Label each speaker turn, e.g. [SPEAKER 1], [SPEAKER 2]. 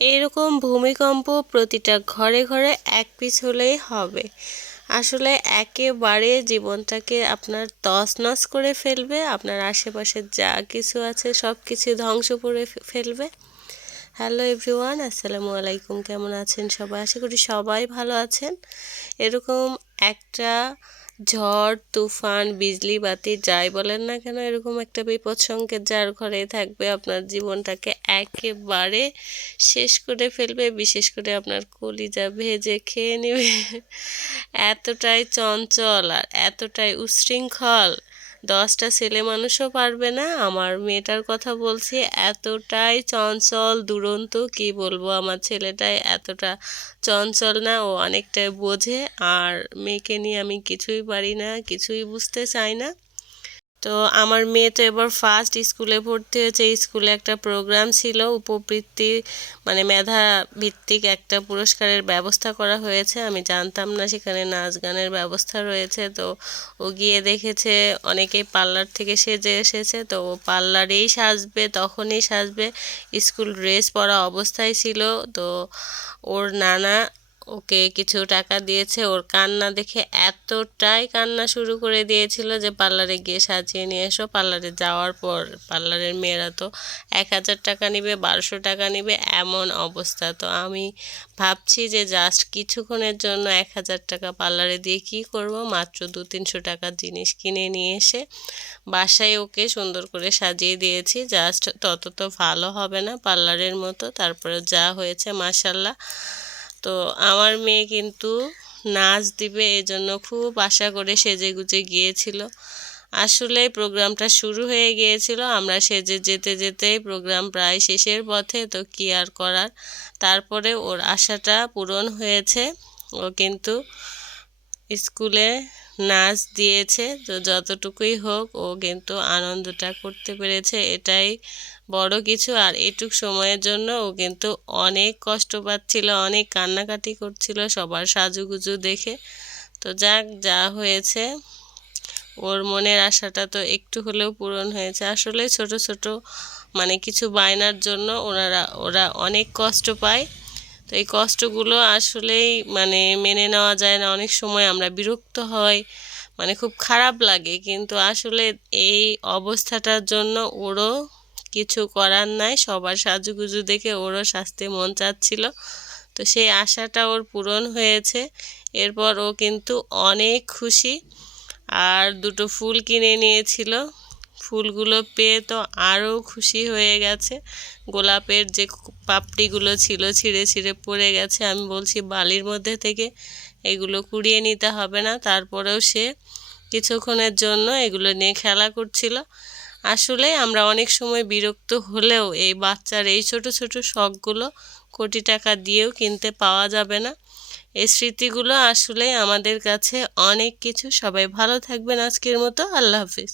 [SPEAKER 1] এরকম ভূমিকম্প প্রতিটা ঘরে ঘরে এক পিস হলেই হবে। আসলে একেবারে জীবনটাকে আপনার তছনছ করে ফেলবে, আপনার আশেপাশে যা কিছু আছে সব কিছু ধ্বংস করে ফেলবে। হ্যালো এভরিওয়ান আসসালামু আলাইকুম, কেমন আছেন সবাই? আশা করি সবাই ভালো আছেন। এরকম একটা ঝড়, তুফান, বিজলি, বাতি যাই বলেন না কেন, এরকম একটা বিপদ সংকেত যার ঘরে থাকবে আপনার জীবনটাকে একেবারে শেষ করে ফেলবে, বিশেষ করে আপনার কলিজা ভেজে খেয়ে নেবে। এতটাই চঞ্চল আর এতটাই উশৃঙ্খল দশটা ছেলে মানুষও পারবে না। আমার মেয়েটার কথা বলছি, এতটাই চঞ্চল, দুরন্ত, কি বলব? আমার ছেলেটাই এতটা চঞ্চল না, ও অনেকটাই বোঝে। আর মেয়েকে নিয়ে আমি কিছুই পারি না, কিছুই বুঝতে চাই না। তো আমার মেয়ে তো এবার ফার্স্ট স্কুলে ভর্তি হয়েছে। স্কুলে একটা প্রোগ্রাম ছিল, উপবৃত্তি মানে মেধা ভিত্তিক একটা পুরস্কারের ব্যবস্থা করা হয়েছে। আমি জানতাম না সেখানে নাচ গানের ব্যবস্থা রয়েছে। তো ও গিয়ে দেখেছে, অনেকেই পার্লার থেকে সেজে এসেছে। তো ও পার্লারেই সাজবে, তখনই সাজবে। স্কুল ড্রেস পরা অবস্থায় ছিল। তো ওর নানা ওকে কিছু টাকা দিয়েছে, ওর কান্না দেখে এতটাই কান্না শুরু করে দিয়েছিল যে পার্লারে গিয়ে সাজিয়ে নিয়ে এসো। পার্লারে যাওয়ার পর পার্লারের মেয়েরা তো এক হাজার টাকা নিবে, বারোশো টাকা নিবে, এমন অবস্থা। তো আমি ভাবছি যে জাস্ট কিছুক্ষণের জন্য এক হাজার টাকা পার্লারে দিয়ে কি করব? মাত্র দু তিনশো টাকার জিনিস কিনে নিয়ে এসে বাসায় ওকে সুন্দর করে সাজিয়ে দিয়েছি। জাস্ট তত তো ভালো হবে না পার্লারের মতো, তারপরে যা হয়েছে মাসাল্লাহ তো আমার মেয়ে কিন্তু নাচ দিবে এজন্য জন্য খুব আশা করে সেজে গুজে গিয়েছিল। আসলে প্রোগ্রামটা শুরু হয়ে গিয়েছিল, আমরা সেজে যেতে যেতেই প্রোগ্রাম প্রায় শেষের পথে, তো কি আর করার? তারপরে ওর আশাটা পূরণ হয়েছে। ও কিন্তু স্কুলে নাচ দিয়েছে, তো যতটুকুই হোক ও কিন্তু আনন্দটা করতে পেরেছে, এটাই বড় কিছু। আর এটুক সময়ের জন্য ও কিন্তু অনেক কষ্ট পাচ্ছিল, অনেক কান্নাকাটি করছিল সবার সাজুগুজু দেখে। তো যাক, যা হয়েছে, ওর মনের আশাটা তো একটু হলেও পূরণ হয়েছে। আসলে ছোট ছোট মানে কিছু বায়নার জন্য ওনারা, ওরা অনেক কষ্ট পায়। তো এই কষ্টগুলো আসলেই মানে মেনে নেওয়া যায় না। অনেক সময় আমরা বিরক্ত হয় মানে খুব খারাপ লাগে। কিন্তু আসলে এই অবস্থাটার জন্য ওরও কিছু করার নাই। সবার সাজুগুজু দেখে ওরও শাস্তি মন চাচ্ছিল। তো সেই আশাটা ওর পূরণ হয়েছে। এরপর ও কিন্তু অনেক খুশি। আর দুটো ফুল কিনে নিয়েছিল। ফুলগুলো পেয়ে তো আরও খুশি হয়ে গেছে। গোলাপের যে পাপড়িগুলো ছিল, ছিঁড়ে ছিঁড়ে পড়ে গেছে। আমি বলছি, বালির মধ্যে থেকে এগুলো কুড়িয়ে নিতে হবে না। তারপরেও সে কিছুক্ষণের জন্য এগুলো নিয়ে খেলা করছিল। আসলে আমরা অনেক সময় বিরক্ত হলেও এই বাচ্চার এই ছোট ছোট শখগুলো কোটি টাকা দিয়েও কিনতে পাওয়া যাবে না। এই স্মৃতিগুলো আসলে আমাদের কাছে অনেক কিছু। সবাই ভালো থাকবেন আজকের মতো। আল্লাহ হাফিজ।